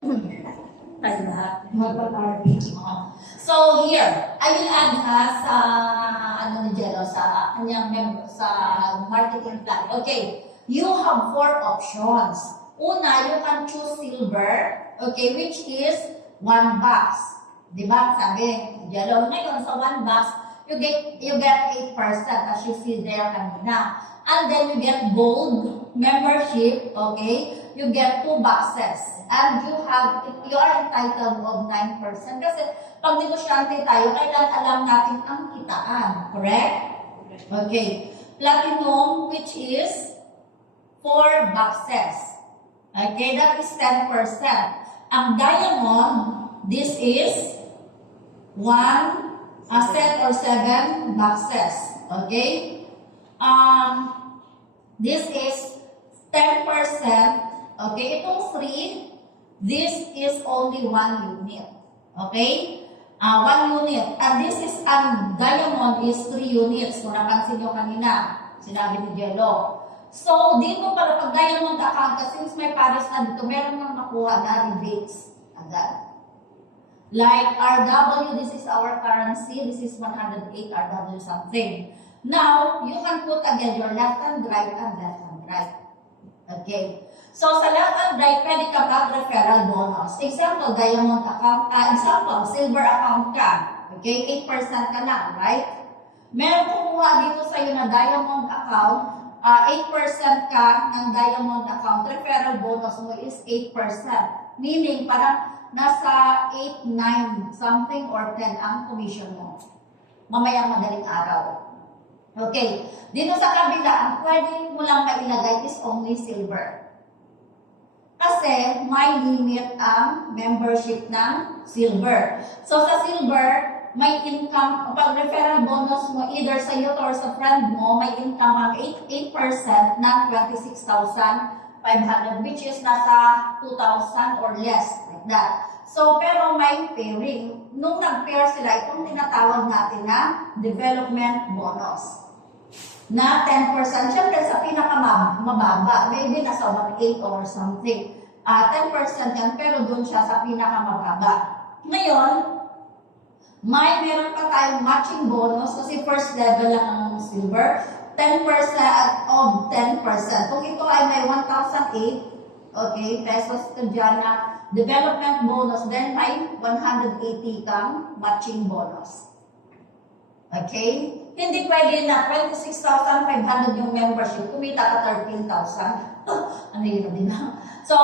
Tayo lahat. So here, I will add ha sa ano ni Jello sa kanyang member sa marketing plan. Okay, you have 4 options. Una, you can choose silver, okay, which is 1 box. Di ba? Sabi, Jello, ngayon sa 1 box, you get 8% as you see there kanina. And then you get gold membership, okay? You get 2 boxes. And you are entitled of 9%. Kasi pag negosyante tayo, kailangan alam natin ang kitaan. Correct? Okay. Platinum, which is 4 boxes. Okay, that is 10%. Ang diamond, this is 1 set or 7 boxes. Okay? This is 10%. Okay, itong 3, this is only 1 unit. Okay? 1 unit. And this is, diamond is 3 units. Kung napansin nyo kanina, sinabi ni Jello. So, dito para pag diamond account, since may pares na dito, meron nang makuha na rebates agad. Like RW, this is our currency. This is 108 RW something. Now, you can put again your left and right and left and right. Okay. So, sa left and right, pwede ka mag-referral bonus. Example, diamond account, example, silver account ka. Okay, 8% ka na, right? Meron kumuha dito sa'yo na diamond account, 8% ka ng diamond account, referral bonus mo is 8%. Meaning, parang nasa 8, 9, something or 10 ang commission mo. Mamayang madaling araw. Okay. Dito sa kabila, ang pwede mo lang mailagay is only silver. Kasi may limit ang membership ng silver. So sa silver, may income, pag referral bonus mo either sa iyo or sa friend mo, may income ang 8% ng 26,500 which is nasa 2,000 or less, like that. So, pero may pairing. Nung nag-pair sila, itong tinatawag natin na development bonus na 10%. Siyempre, sa pinakamababa, maybe nasa 1.8 or something. 10% yan, pero doon siya sa pinakamababa. Ngayon, meron pa tayong matching bonus kasi first level lang ang silver. 10% of 10%. Kung ito ay may 1,008, okay, pesos ka dyan na development bonus, then may 180 kang matching bonus. Okay? Hindi pwede na 26,500 yung membership, kumita ka 13,000. Ano yun na din na? So,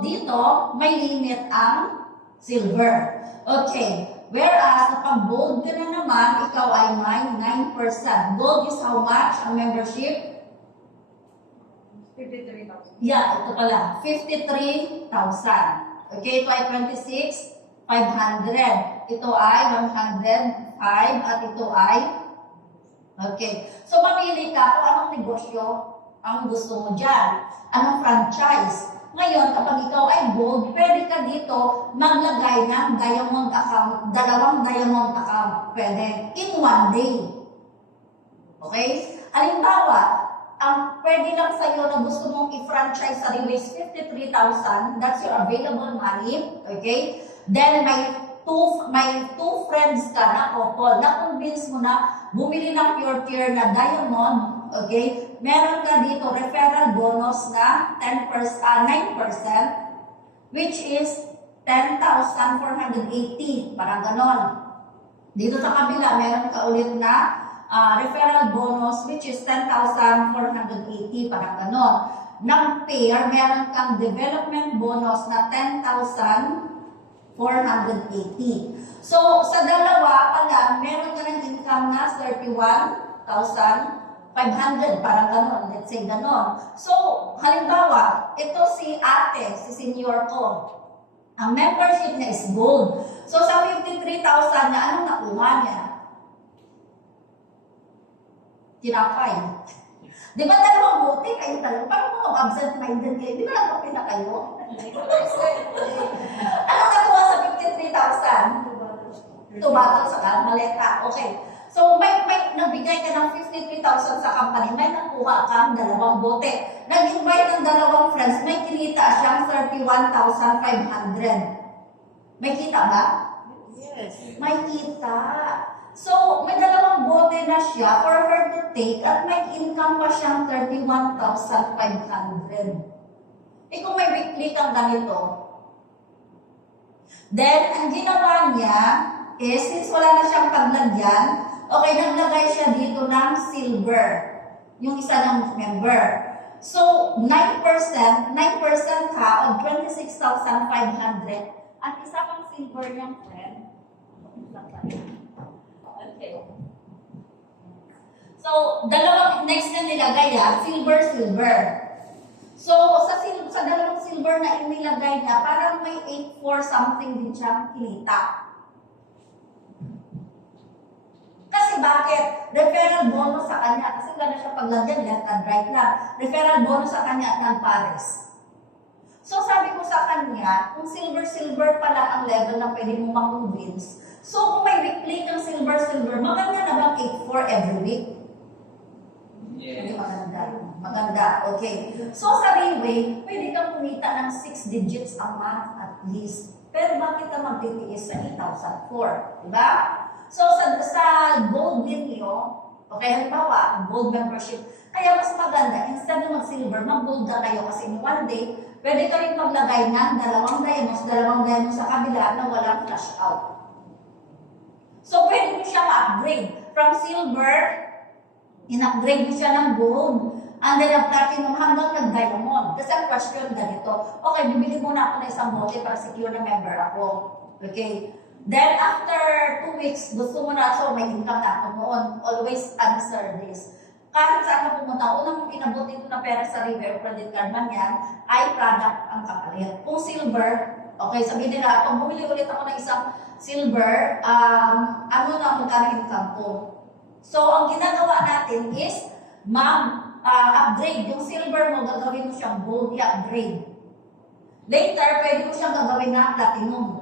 dito, may limit ang silver. Okay. Whereas, kapag gold ka na naman, ikaw ay may 9%. Gold is how much ang membership? 53,000. Yeah, ito pala. 53,000. Okay, ito ay 26,500. Ito ay 105 at ito ay okay. So, mamili ka kung anong negosyo ang gusto mo dyan. Anong franchise. Ngayon, kapag ikaw ay gold, pwede ka dito maglagay ng diamond account, 2 diamond account. Pwede. In 1 day. Okay? Halimbawa, ang pwede lang sa'yo na gusto mong i-franchise sa is 53,000. That's your available money. Okay? Then, may two friends ka na couple. Na-convince mo na bumili ng pure tier na diamond. Okay? Meron ka dito referral bonus na 9%, which is 10,480. Parang ganon. Dito sa kabila, meron ka ulit na referral bonus which is 10,480, parang ganon. Ng pair, meron kang development bonus na 10,480. So, sa dalawa pala, meron ka ng income na 31,500, parang ganon. Let's say ganon. So, halimbawa, ito si ate, si senior ko. Ang membership niya is gold. So, sa 53,000 na anong nakuha niya? Tinapay. Di ba dalawang buti kayo talaga? Parang mga absent-minded kayo. Di ba nagkape na kayo? Ano nakuha sa 53,000? 2 bottles sa maleta. Okay. So, may nabigay ka ng 53,000 sa company, may nakuha kang 2 bote. Nag-invite ng 2 friends, may kinita siyang 31,500. May kita ba? Yes. May kita. So, may 2 bote na siya for her to take at may income pa siyang 31,500. Eh kung may weekly kang ganito, then, ang ginawa niya is, since wala na siyang paglagyan, okay, naglagay siya dito ng silver, yung isa ng member. So, 9% ha, of 26,500. At isa pang silver niyang friend. Okay. So, dalawang next na nilagay silver. So, sa 2 silver na inilagay niya, parang may 8,4 something din siyang kinita. Kasi bakit? Referral bonus sa kanya. Kasi wala na siya paglagyan, left and right lang. Referral bonus sa kanya at non-pares. So, sabi ko sa kanya, kung silver pala ang level na pwede mo ma-convince, so kung may weekly ng silver, maganda na bang 8,4 every week? Yes. Maganda. Okay. So, sa railway, pwede kang kumita ng 6 digits a month at least. Pero bakit ka magtitiis sa 8,004? Diba? So, sa gold ninyo, okay, halimbawa, gold membership, kaya mas maganda, instead na mag-silver, mag-gold na kayo kasi in one day, pwede ka rin maglagay ng 2 diamonds sa kabila na walang flash out. So, pwede mo siya ma-upgrade. From silver, in-upgrade mo siya ng gold. And then, ang platinum hanggang nag-diamond. Kasi ang question ganito, okay, bibili muna ako ng isang bote para secure na member ako. Okay. Then, after 2 weeks, gusto mo na, so may income na ako noon. Always answer this. Kahit saan ka pumunta, unang inabot dito na pera sa river, credit card man yan, ay product ang kapalit. Kung silver, okay, sabihin nila, kung bumili ulit ako ng isang silver, ano na magkano income ko? So, ang ginagawa natin is, upgrade. Yung silver mo, gagawin mo siyang gold, i-upgrade. Later, pwede mo siyang gagawin na platinum.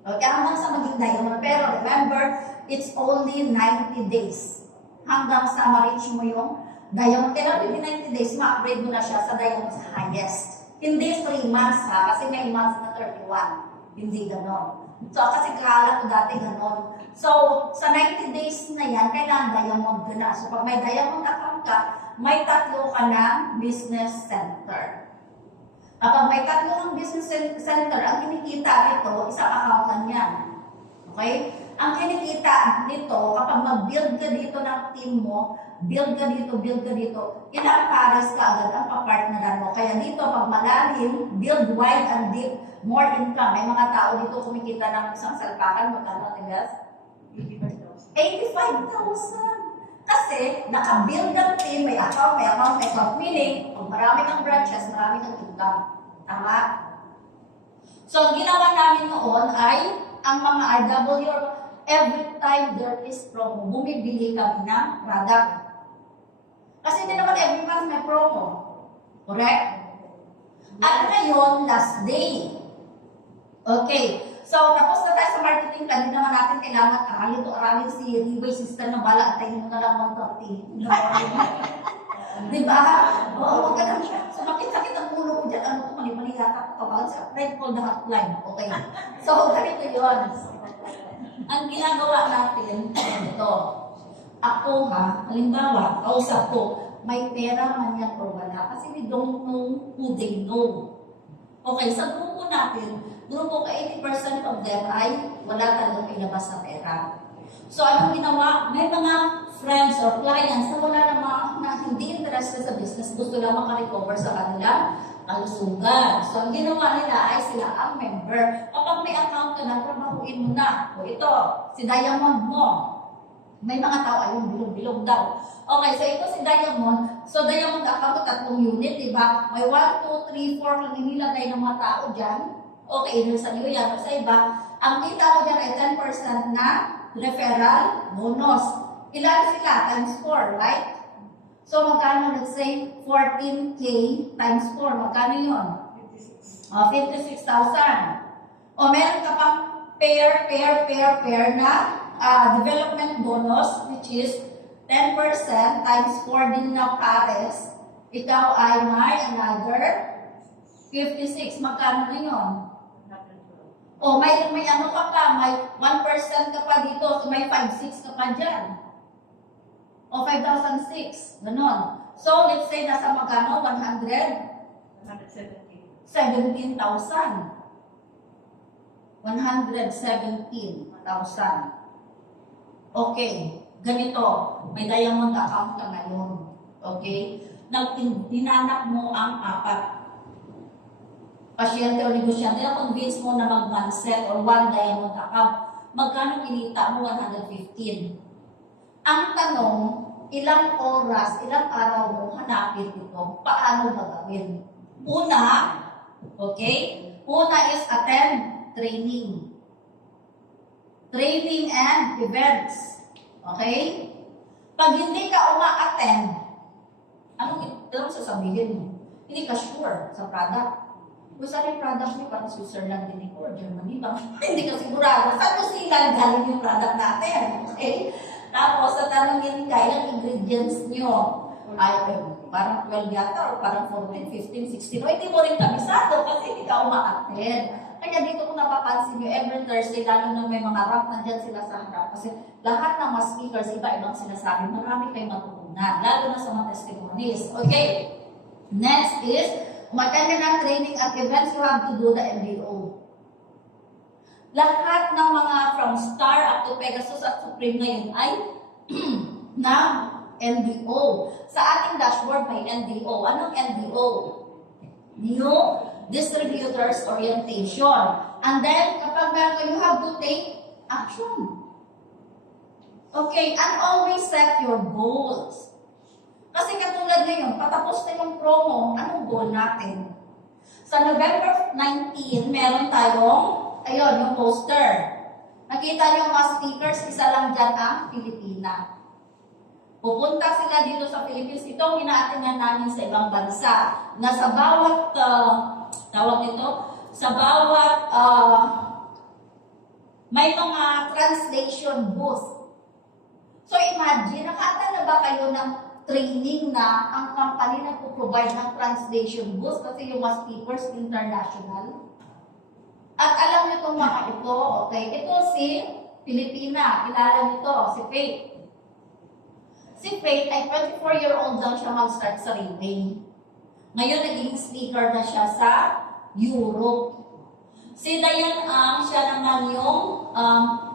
Okay, hanggang sa maging diamond. Pero remember, it's only 90 days. Hanggang sa ma-reach mo yung diamond. Kaya within 90 days, ma-upgrade mo na siya sa diamond sa highest. Hindi 3 months ha, kasi may months na 31. Hindi ganon. So, kasi kala ko dati ganon. So, sa 90 days na yan, kailangan diamond ka na. So, pag may diamond account ka, may 3 ka ng business center. Kapag may 3 kang business center, ang kinikita nito, isang account lang yan. Okay? Ang kinikita nito, kapag mag-build ka dito ng team mo, build ka dito, ilang pares ka agad ang papartneran mo. Kaya dito, pag malalim, build wide and deep, more income. May mga tao dito kumikita ng isang salpakan, magkano, tigas? 85,000. Kasi, naka-build ng team, may account. Meaning, kung marami kang branches, marami kang income. Tama? So, ang ginawa namin noon ay, ang mga RW, every time there is promo, bumibili kami ng product. Kasi hindi naman every month may promo. Correct? At ngayon, last day. Okay. So, tapos na tayo sa marketing plan, hindi naman natin kailangan aralin si Riway Sister na bala, antayin mo na lang 130. Diba? Oo, huwag ka lang siya. So, makita-kita ang ulo ko dyan. Ano ito, mali-mali yata ko tawagan sa red call the hotline. Okay. So, ganito yun. Ang ginagawa natin, ito. Ako halimbawa, kausap ko, may pera man yan or wala. Kasi we don't know who they know. Okay, sa grupo natin, grupo ka 80% of them ay wala talagang ilabas na pera. So, anong ginawa? May mga friends or clients na wala namang na hindi interested sa business, gusto lang makarecover sa kanilang kalusugan. So, ang ginawa nila ay sila ang member. Kapag may account ka na, trabahuin mo na. O ito, si Diamond mo. May mga tao ay yung bilog-bilog daw. Okay, so ito si Diamond. So, Diamond account, 3 unit, di ba? May 1, 2, 3, 4 kang inilagay ng mga tao dyan. Okay, either sa iyo yan o sa iba. Ang kita ko dyan ay 10% na referral bonus. Ilan sila? Times 4, right? So, magkano, let's say, 14K times 4. Magkano yun? 56,000. O, meron ka pang pair na development bonus, which is 10% times 4 din na pares, ikaw ay may another 56. Magkano na yun? O may ano ka pa, may 1% ka pa dito, so may 5,600 ka pa dyan. O 5,006, ganon. So, let's say nasa magkano? 117,000. 117,000. Okay, ganito, may diamond account ka ngayon. Okay? Dinanak mo ang 4. Pasyente o negosyante, na-convince mo na mag-1 set or 1 diamond account. Magkano kinita mo? 115. Ang tanong, ilang oras, ilang araw mo hanapin ito? Paano gagawin? Una, okay? Una is attend training. Training and events. Okay? Pag hindi ka uma-attend, anong sasabihin mo? Hindi ka sure sa product. Kung saan yung product mo, parang Switzerland din or Germany ba? Hindi ka sigurado. Saan mo sila galing yung product natin? Okay? Tapos, tatanungin ka, ilang ingredients nyo? Ay, parang 12 yata, or parang 14, 15, 16. O, hindi mo rin kabisado kasi hindi ka uma-attend. Kaya dito ko napapansin nyo, every Thursday, lalo na may mga rap, nandyan sila sa harap. Kasi lahat ng mga speakers, iba-ibang sinasabi, marami kayong matutunan, lalo na sa mga testimonies. Okay? Next is, umattend ng training at events, you have to do the MBO. Lahat ng mga from Star up to Pegasus at Supreme ngayon ay ng NDO. Sa ating dashboard may NDO. Anong NDO? New Distributors Orientation. And then, kapag meron, you have to take action. Okay, and always set your goals. Kasi katulad ngayon, patapos na yung promo, anong goal natin? Sa November 19, meron tayong, ayun, yung poster. Nakita niyo mga speakers, isa lang dyan ang Pilipina. Pupunta sila dito sa Philippines. Ito ang inaatingan namin sa ibang bansa. Na sa bawat, tawag ito, sa bawat, may mga translation booth. So imagine, nakaatal na ba kayo ng training na ang company na provide ng translation booth kasi yung mga speakers international? At alam niyo itong mga ito, okay? Ito si Pilipina, kilala nito, si Faith. Si Faith ay 24-year-old lang siya mag-start sa raving. Ngayon, naging speaker na siya sa Europe. Si Diane Ang, siya naman yung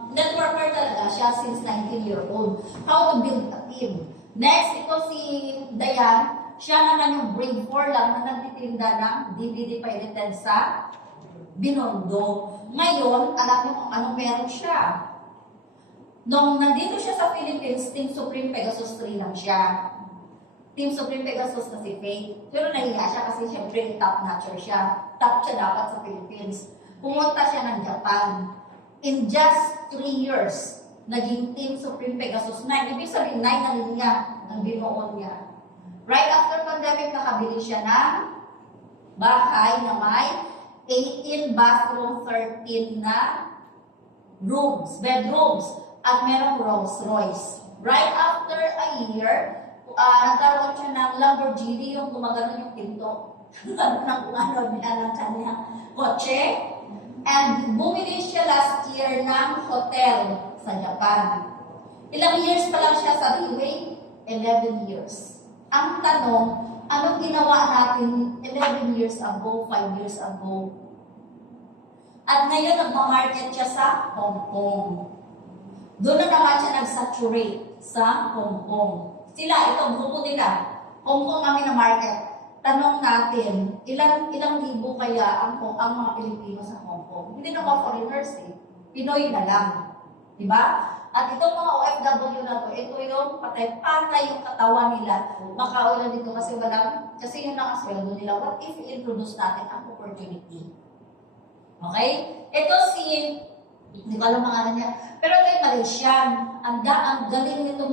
networker talaga siya since 19-year-old. How to build a team. Next, ito si Diane, siya naman yung grade 4 lang na nagtitinda ng DVD pirated sa Binondo. Ngayon, alam niyo kung anong meron siya. Nung nandito siya sa Philippines, Team Supreme Pegasus 3 lang siya. Team Supreme Pegasus na si Faith. Pero nahiya siya kasi syempre top-notcher siya. Top siya dapat sa Philippines. Pumunta siya ng Japan. In just 3 years, naging Team Supreme Pegasus 9. Ibig sabihin, 9 na linya ang binuon niya. Right after pandemic, nakabili siya ng bahay na may 18 bathroom, 13 na rooms, bedrooms. At merong Rolls Royce. Right after a year, nagkaroon siya ng Lamborghini, yung gumagano yung pinto. Ano niya ng kanyang kotse. And bumili siya last year ng hotel sa Japan. Ilang years pa lang siya sa Riway? 11 years. Ang tanong, anong ginawa natin 11 years ago, 5 years ago? At ngayon, nagmamarket siya sa Hong Kong. Doon na naman siya nag-saturate sa Hong Kong. Sila, itong grupo nila, Hong Kong kami na market. Tanong natin, ilang libo kaya ang mga Pilipino sa Hong Kong? Hindi na mga foreigners eh. Pinoy na lang. Diba? At itong mga OFW na to, ito yung patay yung katawan nila. Makaulan dito kasi yun lang ang sweldo nila. What if i-introduce natin ang opportunity? Okay? Ito hindi ko alam mga niya. Pero ito yung Malaysian. Ang galing nito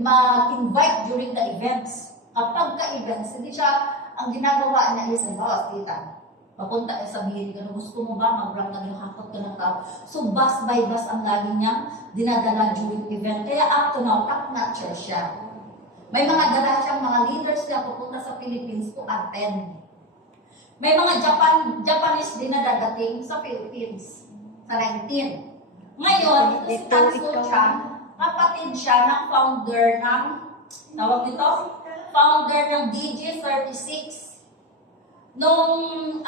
mag-invite during the events. Kapag ka-events, hindi siya, ang ginagawa niya is, halimbawa, kita, Papunta sa Biri ka, gusto mo ba mag-rank na hakot ka ng tao? So bus by bus ang lagi niyang dinadala during event. Kaya up to now, top-notcher siya. May mga dala siyang mga leaders niya pupunta sa Philippines to attend. May mga Japanese din na dadating sa Philippines sa 19. Ngayon, ito si Tanso Chan, kapatid siya ng founder ng, tawag nito, founder ng DG36. Nung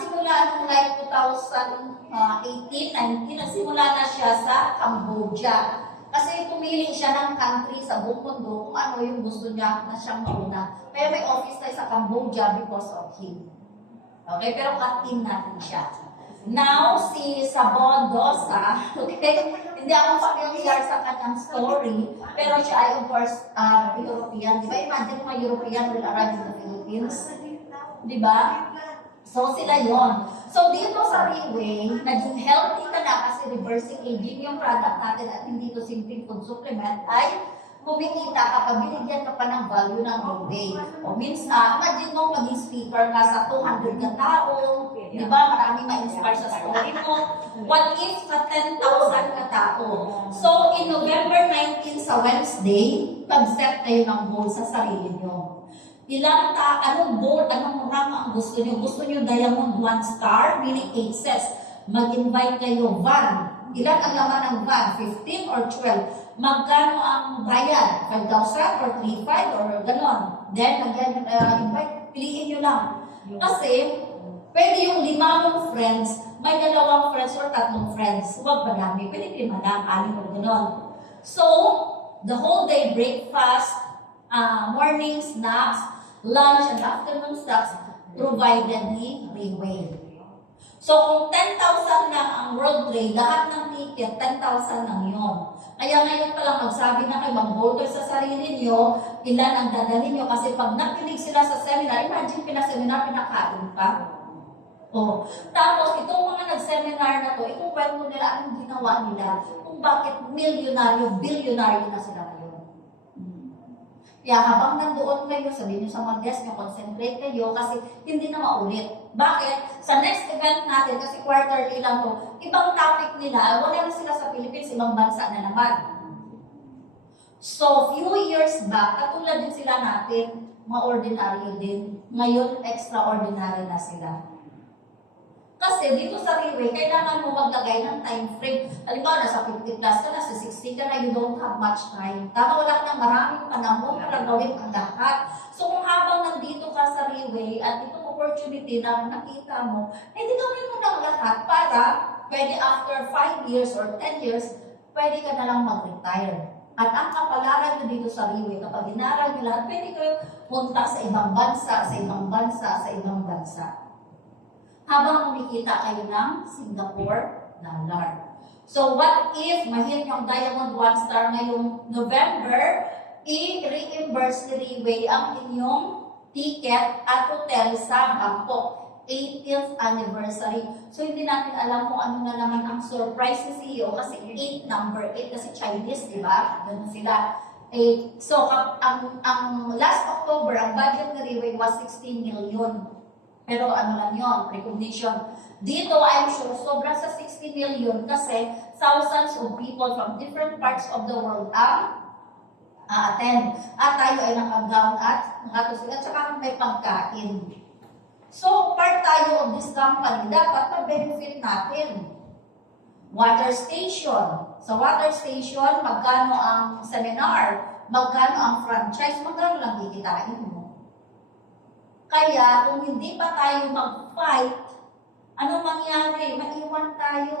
simula nung like 2018, 19, nagsimula na siya sa Cambodia. Kasi pumili siya ng country sa buong mundo kung ano yung gusto niya na siyang mauna. Kaya may office tayo sa Cambodia because of him. Okay, pero cut-in natin siya. Now, si Sabon Dosa, okay, hindi ako familiar sa kanyang story, pero siya ay of course European. Di ba? Imagine mga European will arrive in the Philippines. Di ba? So, sila yon. So, dito sa Riway, naging healthy ka na kasi reversing aging yung product natin at hindi to simple food supplement ay kumikita ka pa, binigyan ka pa ng value ng Riway. O minsan, imagine mo maging speaker ka sa 200 na tao, di ba? Maraming ma-inspire sa story mo. What if sa 10,000 ka tao? So, in November 19 sa Wednesday, pag-set kayo ng goal sa sarili nyo. Anong goal, anong rank ang gusto nyo? Gusto nyo Diamond 1 star, meaning 8 sets. Mag-invite kayo van. Ilan ang laman ng van? 15 or 12? Magkano ang bayad? 5,000 or 3,500 or ganon? Then, invite, piliin nyo lang. Kasi, pwede yung 5 mong friends, may 2 friends or 3 friends. Huwag madami. Pwede 5 lang, 6 or ganon. So, the whole day breakfast, morning snacks, lunch and afternoon snacks provided ni Riway. So kung 10,000 lang ang world trade, lahat ng ticket, 10,000 lang yun. Kaya ngayon pa lang magsabi na kayo, mag-vote sa sarili nyo, ilan ang dadalhin nyo. Kasi pag nakinig sila sa seminar, imagine pinaseminar, pinakain pa. Oh. Tapos itong mga nag-seminar na to, itong kwento nila, anong ginawa nila, kung bakit milyonaryo, bilyonaryo na sila ngayon. Kaya habang nandoon kayo, sabihin nyo sa mga guest nyo, concentrate kayo kasi hindi na maulit. Bakit? Sa next event natin, kasi quarterly lang to, ibang topic nila, wala na sila sa Philippines, ibang bansa na naman. So, few years back, katulad din sila natin, mga ordinaryo din. Ngayon, extraordinary na sila. Kasi dito sa Riway, kailangan mo maglagay ng time frame. Halimbawa, nasa 50 plus ka na, sa 60 ka na, you don't have much time. Tama, wala ka ng maraming panahon para gawin ang lahat. So kung habang nandito ka sa Riway at itong opportunity na nakita mo, hindi gawin mo ng lahat para pwede after 5 years or 10 years, pwede ka na lang mag-retire. At ang kapalaran nyo dito sa Riway, kapag inaral nyo lahat, pwede kayo punta sa ibang bansa, sa ibang bansa, sa ibang bansa. Habang kumikita kayo ng Singapore dollar. So what if mahit yung Diamond 1 star ngayong November, i-reimburse ni Riway ang inyong ticket at hotel sa Bangkok. 80th anniversary. So hindi natin alam kung ano na naman ang surprise ni CEO kasi 8 number 8 kasi Chinese, di ba? Ganun sila. 8. So ang last October, ang budget ni Riway was 16 million. Pero ano lang yun, recognition. Dito, I'm sure, sobra sa 60 million kasi thousands of people from different parts of the world ang attend. At tayo ay nakagown at nakatusin. At saka may pagkain. So, part tayo of this company, dapat ma-benefit natin. Water station. Sa water station, magkano ang seminar, magkano ang franchise, magkano lang kikitain mo. Kaya, kung hindi pa tayo mag-fight, ano mangyari? Maiwan tayo.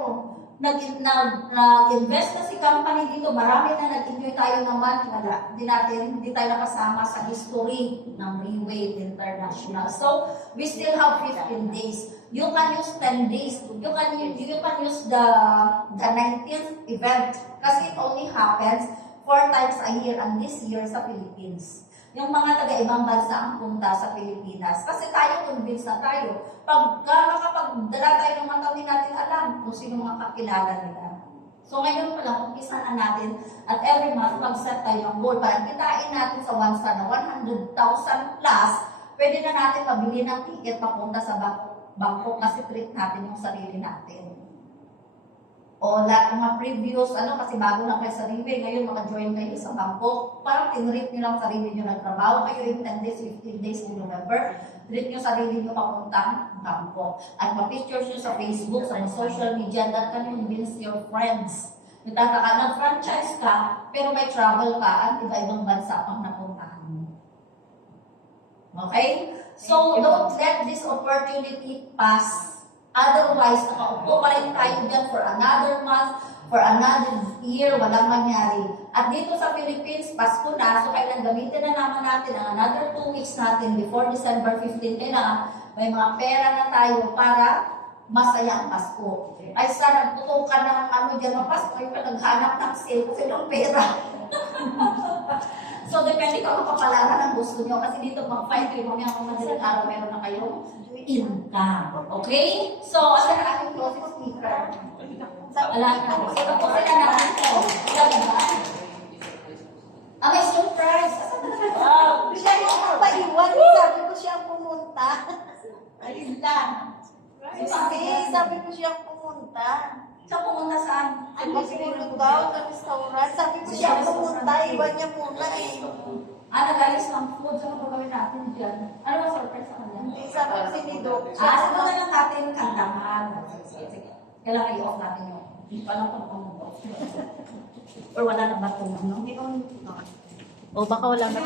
Nag-invest na si company dito, marami na nag-enjoy tayo naman, wala. Hindi tayo nakasama sa history ng Riway International. So, we still have 15 days. You can use 10 days. You can use the 19th event kasi it only happens 4 times a year and this year sa Philippines. Yung mga taga-ibang bansa ang punta sa Pilipinas. Kasi tayo, convinced na tayo. Makapagdala tayo ng mata, hindi natin alam kung sino mga kakilala nila. So ngayon pa lang, umpisa na natin at every month mag-set tayo ng goal. Para kitain natin sa 1 star na 100,000 plus, pwede na natin pabili ng ticket papunta sa Bangkok kasi treat natin yung sarili natin. O lahat ng mga previous, kasi bago lang kayo sa Ribe, ngayon maka-join kayo sa Bangkok, parang tinreat nyo lang sarili nyo, nagtrabaho kayo in 10 days, 15 days in November, treat nyo sarili nyo papuntang Bangkok. At ma-pictures nyo sa Facebook, sa social media, that can convince your friends. Nagtataka, nag-franchise ka, pero may travel ka at iba-ibang bansa pang napuntahan mo. Okay? So, don't let this opportunity pass. Otherwise, nakaupo pa rin tayo dyan for another month, for another year, walang mangyari. At dito sa Philippines, Pasko na, so kailan gamitin na naman natin ang another 2 weeks natin before December 15, kailangan may mga pera na tayo para masaya ang Pasko. Ay sana, tutukan ng dyan ng Pasko, yung naghanap ng sale kasi ng pera. So, depende kung ano kapalaran ang gusto nyo. Kasi dito, mag-fight kayo mamaya kung madaling araw, meron na kayong income. Okay? So, ano na aking closing speaker? Alam na. So, tapusin na natin ito. Alam ba? May surprise. Wow! Siya yung kapaiwan, sabi ko siya pumunta. Ayun lang. Hindi, sabi ko siya pumunta. Siya pumunta saan? Magpulot daw sa restaurant. Sabi ko siya pumunta, iwan niya muna eh. Nagalis ng food. So, ano gagawin natin dyan? Ano ang surprise sa kanya? Hindi, sabi ko si Nido. Sabi na lang natin kantahan. Sige. Kailangan i-off natin yun. Hindi pa lang kung off. Or wala na ba ito? Hindi ko. O baka wala na